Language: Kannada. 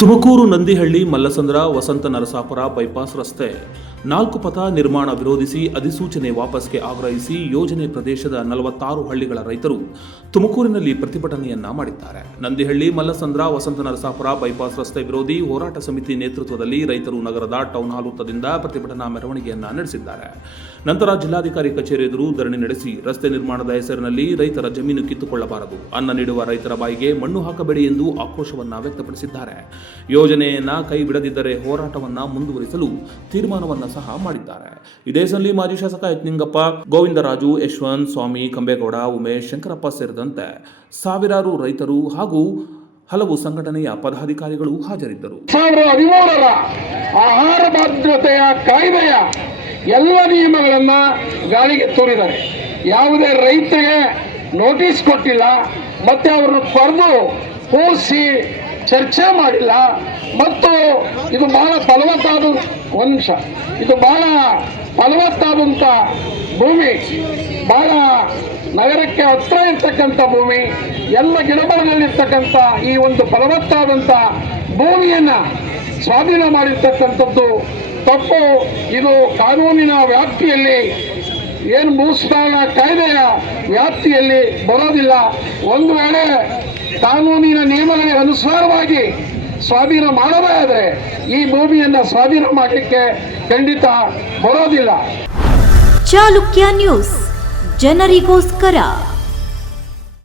ತುಮಕೂರು ನಂದಿಹಳ್ಳಿ ಮಲ್ಲಸಂದ್ರ ವಸಂತ ನರಸಾಪುರ ಬೈಪಾಸ್ ರಸ್ತೆ 4 ಪಥ ನಿರ್ಮಾಣ ವಿರೋಧಿಸಿ ಅಧಿಸೂಚನೆ ವಾಪಸ್ಗೆ ಆಗ್ರಹಿಸಿ ಯೋಜನೆ ಪ್ರದೇಶದ 46 ಹಳ್ಳಿಗಳ ರೈತರು ತುಮಕೂರಿನಲ್ಲಿ ಪ್ರತಿಭಟನೆಯನ್ನ ಮಾಡಿದ್ದಾರೆ. ನಂದಿಹಳ್ಳಿ ಮಲ್ಲಸಂದ್ರ ವಸಂತ ನರಸಾಪುರ ಬೈಪಾಸ್ ರಸ್ತೆ ವಿರೋಧಿ ಹೋರಾಟ ಸಮಿತಿ ನೇತೃತ್ವದಲ್ಲಿ ರೈತರು ನಗರದ ಟೌನ್ ಹಾಲ್ ವೃತ್ತದಿಂದ ಪ್ರತಿಭಟನಾ ಮೆರವಣಿಗೆಯನ್ನ ನಡೆಸಿದ್ದಾರೆ. ನಂತರ ಜಿಲ್ಲಾಧಿಕಾರಿ ಕಚೇರಿ ಎದುರು ಧರಣಿ ನಡೆಸಿ ರಸ್ತೆ ನಿರ್ಮಾಣದ ಹೆಸರಿನಲ್ಲಿ ರೈತರ ಜಮೀನು ಕಿತ್ತುಕೊಳ್ಳಬಾರದು, ಅನ್ನ ನೀಡುವ ರೈತರ ಬಾಯಿಗೆ ಮಣ್ಣು ಹಾಕಬೇಡಿ ಎಂದು ಆಕ್ರೋಶವನ್ನ ವ್ಯಕ್ತಪಡಿಸಿದ್ದಾರೆ. ಯೋಜನೆಯನ್ನ ಕೈ ಬಿಡದಿದ್ದರೆ ಹೋರಾಟವನ್ನ ಮುಂದುವರಿಸಲು ತೀರ್ಮಾನವನ್ನ ಸಹ ಮಾಡಿದ್ದಾರೆ. ಇದೇ ಸಂದರ್ಭದಲ್ಲಿ ಮಾಜಿ ಶಾಸಕ ಎಚ್ ನಿಂಗಪ್ಪ, ಗೋವಿಂದರಾಜು, ಯಶವಂತ್, ಸ್ವಾಮಿ, ಕಂಬೇಗೌಡ, ಉಮೇಶ್, ಶಂಕರಪ್ಪ ಸೇರಿದಂತೆ ಸಾವಿರಾರು ರೈತರು ಹಾಗೂ ಹಲವು ಸಂಘಟನೆಯ ಪದಾಧಿಕಾರಿಗಳು ಹಾಜರಿದ್ದರು. 2013ರ ಆಹಾರ ಭದ್ರತೆಯ ಕಾಯ್ದೆಯ ಎಲ್ಲ ನಿಯಮಗಳನ್ನ ಗಾಳಿಗೆ ತೂರಿದ್ದಾರೆ. ಯಾವುದೇ ರೈತರಿಗೆ ನೋಟಿಸ್ ಕೊಟ್ಟಿಲ್ಲ, ಮತ್ತೆ ಅವರನ್ನು ಕರೆದು ಕೂರಿಸಿ ಚರ್ಚೆ ಮಾಡಿಲ್ಲ. ಮತ್ತು ಇದು ಬಹಳ ಫಲವತ್ತಾದಂಥ ಭೂಮಿ, ಬಹಳ ನಗರಕ್ಕೆ ಹತ್ರ ಇರ್ತಕ್ಕಂಥ ಭೂಮಿ, ಎಲ್ಲ ಗಿಡಮರಗಳಿರ್ತಕ್ಕಂಥ ಈ ಒಂದು ಫಲವತ್ತಾದಂಥ ಭೂಮಿಯನ್ನ ಸ್ವಾಧೀನ ಮಾಡಿರ್ತಕ್ಕಂಥದ್ದು ತಪ್ಪು. ಇದು ಕಾನೂನಿನ ವ್ಯಾಪ್ತಿಯಲ್ಲಿ, ಏನು ಭೂಸ್ವಾಮ್ಯ ಕಾಯ್ದೆಯ ವ್ಯಾಪ್ತಿಯಲ್ಲಿ ಬರೋದಿಲ್ಲ. ಒಂದು ವೇಳೆ ಕಾನೂನಿನ ನಿಯಮಗಳಿಗೆ ಅನುಸಾರವಾಗಿ ಸ್ವಾಧೀನ ಮಾಡದೇ ಆದರೆ ಈ ಭೂಮಿಯನ್ನು ಸ್ವಾಧೀನ ಮಾಡಲಿಕ್ಕೆ ಖಂಡಿತ ಬರೋದಿಲ್ಲ. ಚಾಲುಕ್ಯ ನ್ಯೂಸ್, ಜನರಿಗೋಸ್ಕರ.